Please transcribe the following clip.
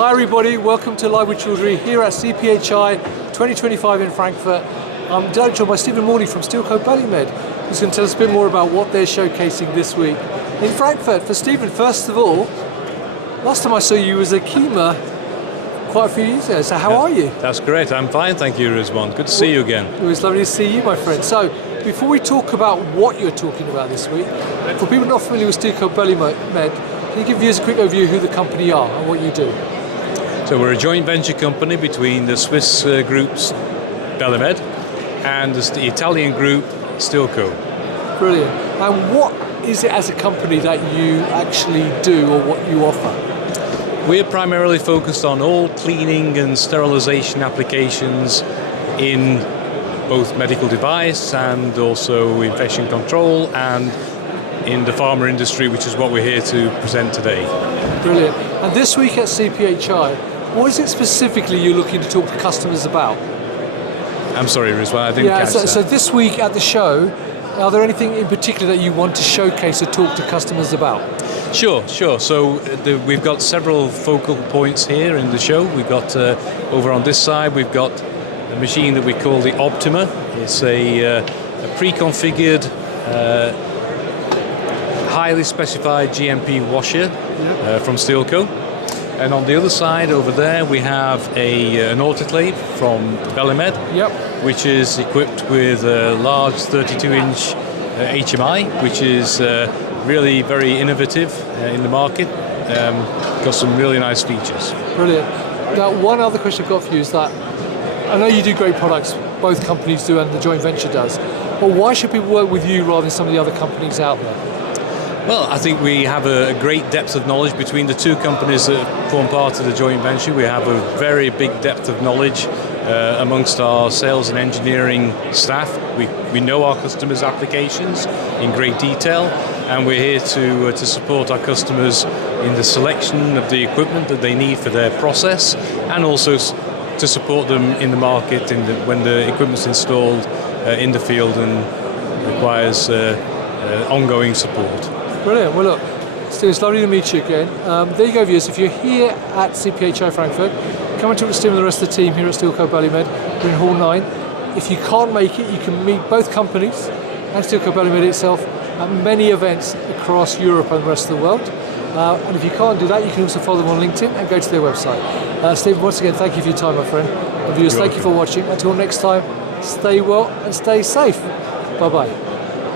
Hi everybody, welcome to Live with Children here at CPHI 2025 in Frankfurt. I'm joined by Stephen Morley from SteelcoBelimed, who's going to tell us a bit more about what they're showcasing this week in Frankfurt. For Stephen, first of all, last time I saw you was a KEMA quite a few years ago, so how are you? That's great, I'm fine, thank you, Rizwan. Good to see you again. It was lovely to see you, my friend. So, before we talk about what you're talking about this week, for people not familiar with SteelcoBelimed, can you give viewers a quick overview of who the company are and what you do? So we're a joint venture company between the Swiss groups Belimed and the Italian group Steelco. Brilliant. And what is it as a company that you actually do or what you offer? We're primarily focused on all cleaning and sterilization applications in both medical device and also infection control and in the pharma industry, which is what we're here to present today. Brilliant. And this week at CPHI, what is it specifically you're looking to talk to customers about? I'm sorry, Rizwan, I didn't catch that. So this week at the show, are there anything in particular that you want to showcase or talk to customers about? Sure. So we've got several focal points here in the show. We've got over on this side, we've got a machine that we call the Optima. It's a pre-configured, highly specified GMP washer from Steelco. And on the other side over there we have an autoclave from Belimed, which is equipped with a large 32-inch HMI, which is really very innovative in the market. Got some really nice features. Brilliant. Now, one other question I've got for you is that I know you do great products, both companies do and the joint venture does, but why should people work with you rather than some of the other companies out there? Well, I think we have a great depth of knowledge between the two companies that form part of the joint venture. We have a very big depth of knowledge amongst our sales and engineering staff. We know our customers' applications in great detail, and we're here to support our customers in the selection of the equipment that they need for their process, and also to support them in the market when the equipment's installed in the field and requires ongoing support. Brilliant. Well, look, Steve, it's lovely to meet you again. There you go, viewers. If you're here at CPHI Frankfurt, come and talk to Steve and the rest of the team here at SteelcoBelimed. We're in Hall 9. If you can't make it, you can meet both companies and SteelcoBelimed itself at many events across Europe and the rest of the world. And if you can't do that, you can also follow them on LinkedIn and go to their website. Steve, once again, thank you for your time, my friend. And viewers, thank you for watching. Until next time, stay well and stay safe. Bye-bye.